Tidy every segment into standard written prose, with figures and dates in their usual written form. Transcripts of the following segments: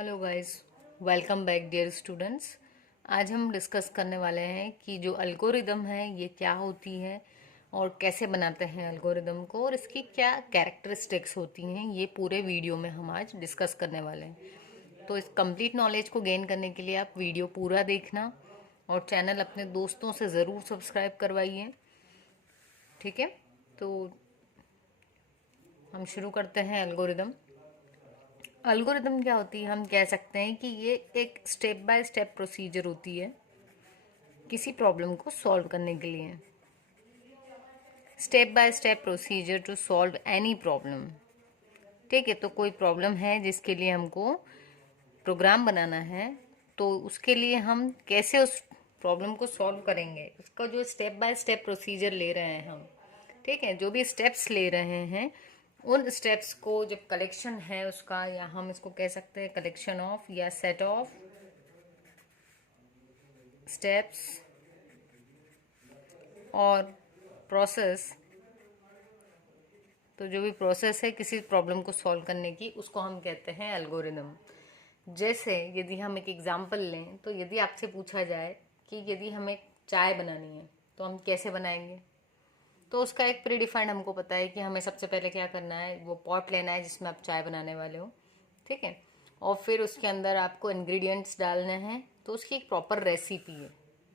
Hello guys, welcome back dear students. आज हम discuss करने वाले हैं कि जो एल्गोरिदम है ये क्या होती है और कैसे बनाते हैं एल्गोरिदम को और इसकी क्या कैरेक्टरिस्टिक्स होती हैं। ये पूरे वीडियो में हम आज डिस्कस करने वाले हैं। तो इस कंप्लीट नॉलेज को गेन करने के लिए आप वीडियो पूरा देखना और चैनल अपने दोस्तों से ज़रूर सब्सक्राइब करवाइए। ठीक है, तो हम शुरू करते हैं। एल्गोरिदम क्या होती है? हम कह सकते हैं कि ये एक स्टेप बाय स्टेप प्रोसीजर होती है किसी प्रॉब्लम को सॉल्व करने के लिए। Step by step procedure to solve any problem. ठीक है, तो कोई प्रॉब्लम है जिसके लिए हमको प्रोग्राम बनाना है, तो उसके लिए हम कैसे उस प्रॉब्लम को सॉल्व करेंगे, उसका जो स्टेप बाय स्टेप प्रोसीजर ले रहे हैं हम। ठीक है, जो भी स्टेप्स ले रहे हैं उन स्टेप्स को जब कलेक्शन है उसका, या हम इसको कह सकते हैं कलेक्शन ऑफ या सेट ऑफ स्टेप्स और प्रोसेस। तो जो भी प्रोसेस है किसी प्रॉब्लम को सॉल्व करने की, उसको हम कहते हैं एल्गोरिदम। जैसे यदि हम एक एग्जांपल लें, तो यदि आपसे पूछा जाए कि यदि हमें चाय बनानी है तो हम कैसे बनाएंगे, तो उसका एक प्री डिफाइंड हमको पता है कि हमें सबसे पहले क्या करना है, वो पॉट लेना है जिसमें आप चाय बनाने वाले हो। ठीक है, और फिर उसके अंदर आपको इंग्रेडिएंट्स डालने हैं, तो उसकी एक प्रॉपर रेसिपी है।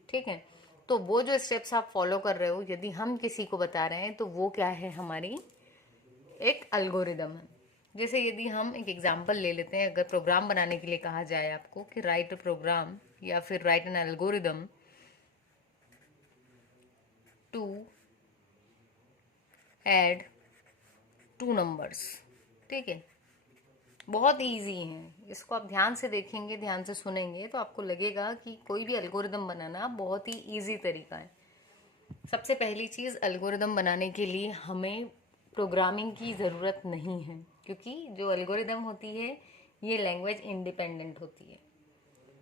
ठीक है, तो वो जो स्टेप्स आप फॉलो कर रहे हो, यदि हम किसी को बता रहे हैं तो वो क्या है, हमारी एक एल्गोरिदम है। जैसे यदि हम एक एग्जांपल ले लेते हैं, अगर प्रोग्राम बनाने के लिए कहा जाए आपको कि राइट अ प्रोग्राम या फिर write an algorithm to add two numbers. ठीक है, बहुत इजी है। इसको आप ध्यान से देखेंगे, ध्यान से सुनेंगे तो आपको लगेगा कि कोई भी एल्गोरिदम बनाना बहुत ही इजी तरीका है। सबसे पहली चीज़, एल्गोरिदम बनाने के लिए हमें प्रोग्रामिंग की ज़रूरत नहीं है, क्योंकि जो एल्गोरिदम होती है ये लैंग्वेज इंडिपेंडेंट होती है।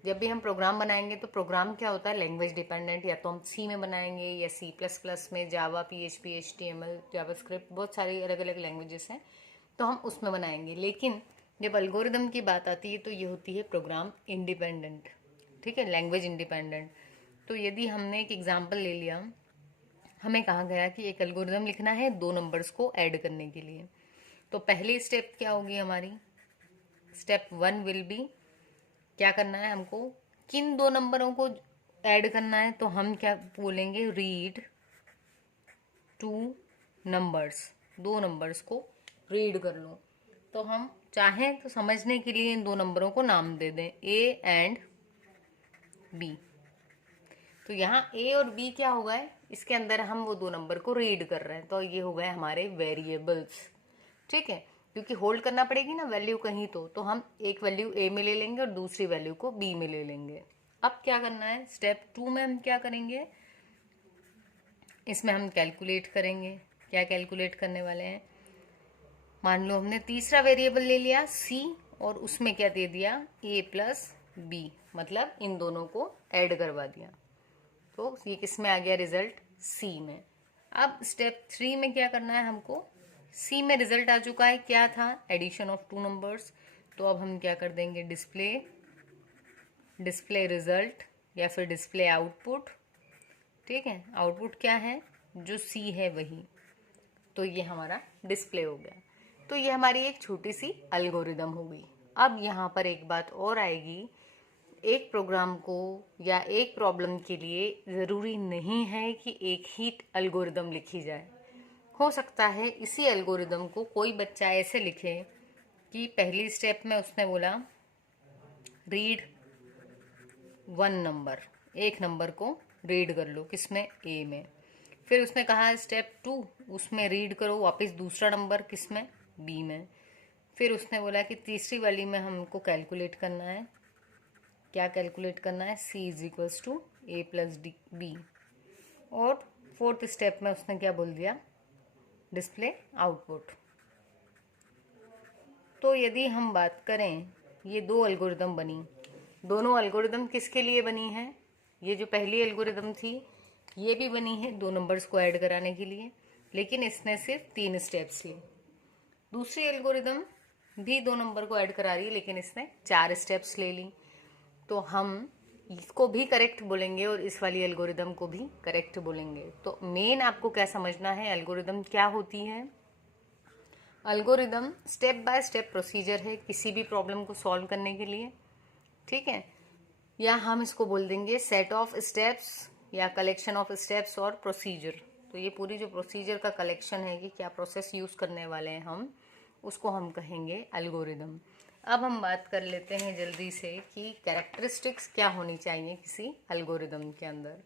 जब भी हम प्रोग्राम बनाएंगे तो प्रोग्राम क्या होता है, लैंग्वेज डिपेंडेंट। या तो हम सी में बनाएंगे या सी प्लस प्लस में, जावा, PHP, HTML, जावास्क्रिप्ट, बहुत सारी अलग अलग लैंग्वेजेस हैं, तो हम उसमें बनाएंगे। लेकिन जब एल्गोरिदम की बात आती है तो ये होती है प्रोग्राम इंडिपेंडेंट। ठीक है, लैंग्वेज इंडिपेंडेंट। तो यदि हमने एक एग्जाम्पल ले लिया, हमें कहा गया कि एक एल्गोरिदम लिखना है दो नंबर्स को ऐड करने के लिए, तो पहली स्टेप क्या होगी हमारी, स्टेप 1 विल बी, क्या करना है हमको, किन दो नंबरों को ऐड करना है, तो हम क्या बोलेंगे, रीड टू नंबर्स, दो नंबर्स को रीड कर लो। तो हम चाहें तो समझने के लिए इन दो नंबरों को नाम दे दें, ए एंड बी। तो यहाँ ए और बी क्या हो गए, इसके अंदर हम वो दो नंबर को रीड कर रहे हैं, तो ये हो गए हमारे वेरिएबल्स। ठीक है, क्योंकि होल्ड करना पड़ेगी ना वैल्यू कहीं, तो हम एक वैल्यू ए में ले लेंगे और दूसरी वैल्यू को बी में ले लेंगे। अब क्या करना है, स्टेप 2 में हम क्या करेंगे, इसमें हम कैलकुलेट करेंगे। क्या कैलकुलेट करने वाले हैं, मान लो हमने तीसरा वेरिएबल ले लिया सी और उसमें क्या दे दिया, ए प्लस बी, मतलब इन दोनों को ऐड करवा दिया। तो ये किस में आ गया रिजल्ट, सी में। अब स्टेप 3 में क्या करना है हमको, सी में रिजल्ट आ चुका है, क्या था, एडिशन ऑफ टू नंबर्स। तो अब हम क्या कर देंगे, डिस्प्ले रिजल्ट या फिर डिस्प्ले आउटपुट। ठीक है, आउटपुट क्या है, जो सी है वही, तो ये हमारा डिस्प्ले हो गया। तो ये हमारी एक छोटी सी एल्गोरिदम हो गई। अब यहाँ पर एक बात और आएगी, एक प्रोग्राम को या एक प्रॉब्लम के लिए ज़रूरी नहीं है कि एक ही एल्गोरिदम लिखी जाए। हो सकता है इसी एल्गोरिदम को कोई बच्चा ऐसे लिखे कि पहली स्टेप में उसने बोला रीड वन नंबर, एक नंबर को रीड कर लो, किसमें, ए में। फिर उसने कहा स्टेप 2, उसमें रीड करो वापस दूसरा नंबर, किसमें, बी में। फिर उसने बोला कि तीसरी वाली में हमको कैलकुलेट करना है, क्या कैलकुलेट करना है, C is equals to A plus D B. और फोर्थ स्टेप में उसने क्या बोल दिया, डिस्प्ले आउटपुट। तो यदि हम बात करें, ये दो एल्गोरिदम बनी, दोनों एल्गोरिदम किसके लिए बनी है, ये जो पहली एल्गोरिदम थी ये भी बनी है दो नंबर्स को ऐड कराने के लिए, लेकिन इसने सिर्फ 3 स्टेप्स लिए। दूसरी एल्गोरिदम भी 2 नंबर को ऐड करा रही है, लेकिन इसने 4 स्टेप्स ले ली, तो हम इसको भी करेक्ट बोलेंगे और इस वाली एल्गोरिदम को भी करेक्ट बोलेंगे। तो मेन आपको क्या समझना है, एल्गोरिदम क्या होती है। Algorithm step by step procedure है किसी भी प्रॉब्लम को सॉल्व करने के लिए, ठीक है। या हम इसको बोल देंगे सेट ऑफ स्टेप्स या कलेक्शन ऑफ स्टेप्स और प्रोसीजर। तो ये पूरी जो प्रोसीजर का कलेक्शन है कि क्या प्रोसेस यूज करने वाले हैं हम, उसको हम कहेंगे एल्गोरिदम। अब हम बात कर लेते हैं जल्दी से कि कैरेक्टरिस्टिक्स क्या होनी चाहिए किसी एल्गोरिदम के अंदर।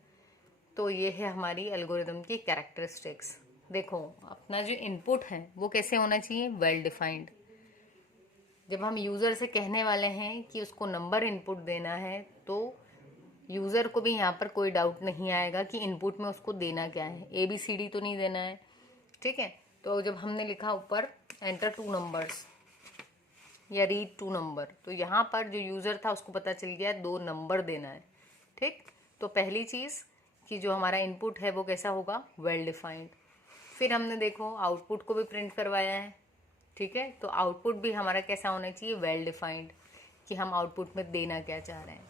तो ये है हमारी एल्गोरिदम की कैरेक्टरिस्टिक्स। देखो, अपना जो इनपुट है वो कैसे होना चाहिए, वेल डिफाइंड। जब हम यूज़र से कहने वाले हैं कि उसको नंबर इनपुट देना है, तो यूज़र को भी यहाँ पर कोई डाउट नहीं आएगा कि इनपुट में उसको देना क्या है, ABCD तो नहीं देना है, ठीक है। तो जब हमने लिखा ऊपर एंटर 2 नंबर्स या रीड 2 नंबर, तो यहाँ पर जो यूज़र था उसको पता चल गया 2 नंबर देना है, ठीक। तो पहली चीज़ कि जो हमारा इनपुट है वो कैसा होगा, वेल डिफाइंड। फिर हमने देखो आउटपुट को भी प्रिंट करवाया है, ठीक है। तो आउटपुट भी हमारा कैसा होना चाहिए, वेल डिफाइंड, कि हम आउटपुट में देना क्या चाह रहे हैं।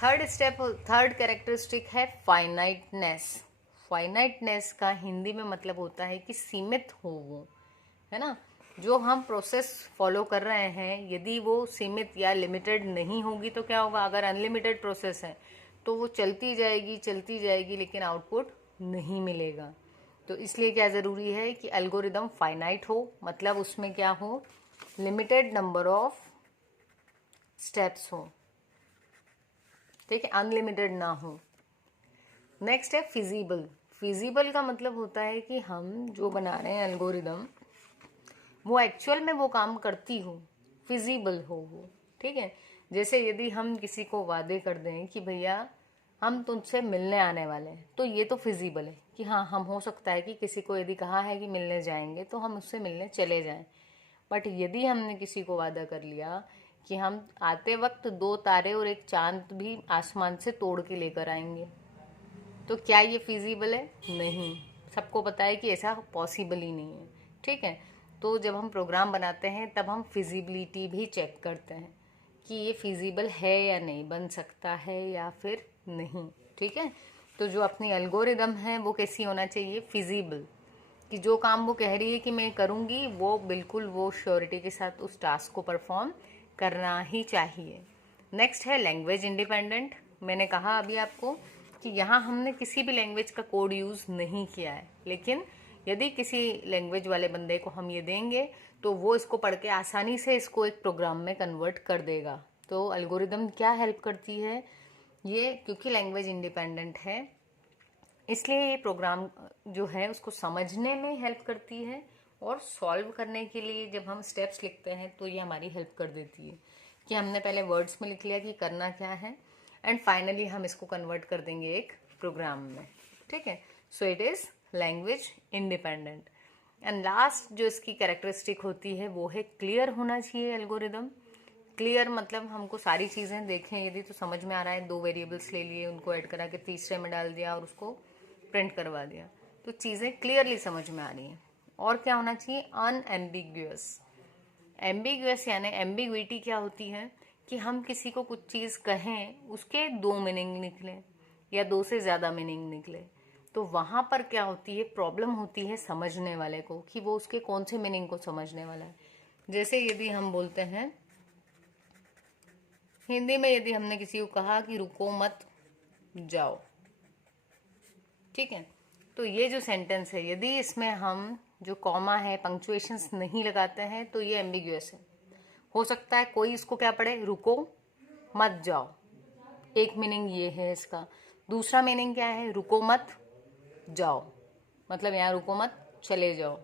थर्ड कैरेक्टरिस्टिक है फाइनाइटनेस। फाइनाइटनेस का हिंदी में मतलब होता है कि सीमित हो वो, है ना। जो हम प्रोसेस फॉलो कर रहे हैं यदि वो सीमित या लिमिटेड नहीं होगी तो क्या होगा, अगर अनलिमिटेड प्रोसेस है तो वो चलती जाएगी लेकिन आउटपुट नहीं मिलेगा। तो इसलिए क्या ज़रूरी है कि एल्गोरिदम फाइनाइट हो, मतलब उसमें क्या हो, लिमिटेड नंबर ऑफ स्टेप्स हो, ठीक है, अनलिमिटेड ना हो। नेक्स्ट है फिजिबल। फिजिबल का मतलब होता है कि हम जो बना रहे हैं एल्गोरिदम वो एक्चुअल में वो काम करती हो, फिजिबल हो वो, ठीक है। जैसे यदि हम किसी को वादे कर दें कि भैया हम तुमसे मिलने आने वाले हैं, तो ये तो फिजिबल है कि हाँ, हम हो सकता है कि किसी को यदि कहा है कि मिलने जाएंगे तो हम उससे मिलने चले जाएं। बट यदि हमने किसी को वादा कर लिया कि हम आते वक्त 2 तारे और 1 चांद भी आसमान से तोड़ के लेकर आएंगे, तो क्या ये फिजिबल है, नहीं। सबको पता है कि ऐसा पॉसिबल ही नहीं है, ठीक है। तो जब हम प्रोग्राम बनाते हैं तब हम फिजिबिलिटी भी चेक करते हैं कि ये फिजिबल है या नहीं, बन सकता है या फिर नहीं, ठीक है। तो जो अपनी एल्गोरिदम है वो कैसी होना चाहिए, फिजिबल, कि जो काम वो कह रही है कि मैं करूँगी वो बिल्कुल वो श्योरिटी के साथ उस टास्क को परफॉर्म करना ही चाहिए। नेक्स्ट है लैंग्वेज इंडिपेंडेंट। मैंने कहा अभी आपको कि यहाँ हमने किसी भी लैंग्वेज का कोड यूज़ नहीं किया है, लेकिन यदि किसी लैंग्वेज वाले बंदे को हम ये देंगे तो वो इसको पढ़ के आसानी से इसको एक प्रोग्राम में कन्वर्ट कर देगा। तो एल्गोरिदम क्या हेल्प करती है, ये क्योंकि लैंग्वेज इंडिपेंडेंट है इसलिए ये प्रोग्राम जो है उसको समझने में हेल्प करती है, और सॉल्व करने के लिए जब हम स्टेप्स लिखते हैं तो ये हमारी हेल्प कर देती है कि हमने पहले वर्ड्स में लिख लिया कि करना क्या है, एंड फाइनली हम इसको कन्वर्ट कर देंगे एक प्रोग्राम में, ठीक है। So it is language independent. And last जो इसकी कैरेक्टरिस्टिक होती है वो है क्लियर होना चाहिए एल्गोरिदम। क्लियर मतलब हमको सारी चीज़ें देखें यदि तो समझ में आ रहा है, 2 वेरिएबल्स ले लिए, उनको ऐड करा के तीसरे में डाल दिया और उसको प्रिंट करवा दिया, तो चीज़ें क्लियरली समझ में आ रही हैं। और क्या होना चाहिए, अनएम्बिग्यूअस। एम्बिग्यूअस यानी एम्बिग्विटी क्या होती है कि हम किसी को कुछ चीज़ कहें उसके 2 मीनिंग निकले या 2 से ज़्यादा मीनिंग निकले, तो वहाँ पर क्या होती है, प्रॉब्लम होती है समझने वाले को कि वो उसके कौन से मीनिंग को समझने वाला है। जैसे यदि हम बोलते हैं हिंदी में, यदि हमने किसी को कहा कि रुको मत जाओ, ठीक है, तो ये जो सेंटेंस है यदि इसमें हम जो कॉमा है पंक्चुएशंस नहीं लगाते हैं तो ये एम्बिग्यूअस है। हो सकता है कोई इसको क्या पढ़े, रुको मत जाओ, एक मीनिंग ये है इसका। दूसरा मीनिंग क्या है, रुको मत जाओ, मतलब यहाँ रुको मत चले जाओ।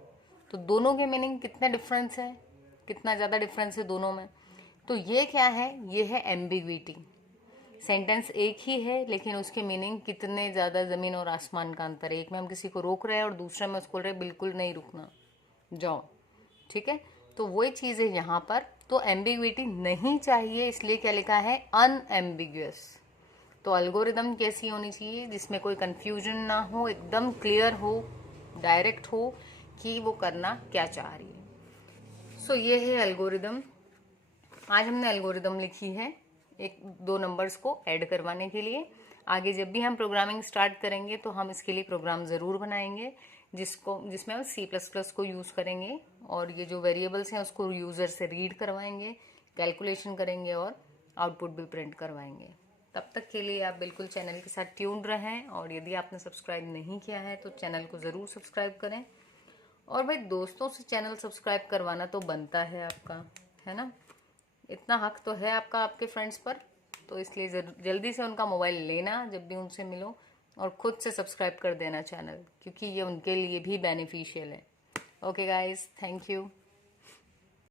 तो दोनों के मीनिंग कितना डिफरेंस है, कितना ज़्यादा डिफरेंस है दोनों में। तो ये क्या है, ये है एम्बिग्विटी। सेंटेंस एक ही है लेकिन उसके मीनिंग कितने ज़्यादा ज़मीन और आसमान का अंतर है। एक में हम किसी को रोक रहे हैं और दूसरे में उसको बोल रहे बिल्कुल नहीं रुकना, जाओ, ठीक है। तो वही चीज़ है यहाँ पर। तो एम्बिग्विटी नहीं चाहिए, इसलिए क्या लिखा है, अनएम्बिग्यूअस। तो एल्गोरिदम कैसी होनी चाहिए, जिसमें कोई कंफ्यूजन ना हो, एकदम क्लियर हो, डायरेक्ट हो कि वो करना क्या चाह रही है। सो ये है एल्गोरिदम। आज हमने एल्गोरिदम लिखी है एक दो नंबर्स को ऐड करवाने के लिए। आगे जब भी हम प्रोग्रामिंग स्टार्ट करेंगे तो हम इसके लिए प्रोग्राम ज़रूर बनाएंगे जिसमें हम C++ को यूज़ करेंगे और ये जो वेरिएबल्स हैं उसको यूज़र से रीड करवाएंगे, कैलकुलेशन करेंगे और आउटपुट भी प्रिंट करवाएंगे। तब तक के लिए आप बिल्कुल चैनल के साथ ट्यून्ड रहें और यदि आपने सब्सक्राइब नहीं किया है तो चैनल को ज़रूर सब्सक्राइब करें। और भाई दोस्तों से चैनल सब्सक्राइब करवाना तो बनता है आपका, है ना, इतना हक तो है आपका आपके फ्रेंड्स पर। तो इसलिए जल्दी से उनका मोबाइल लेना जब भी उनसे मिलो और खुद से सब्सक्राइब कर देना चैनल, क्योंकि ये उनके लिए भी बेनिफिशियल है। Okay guys, thank you.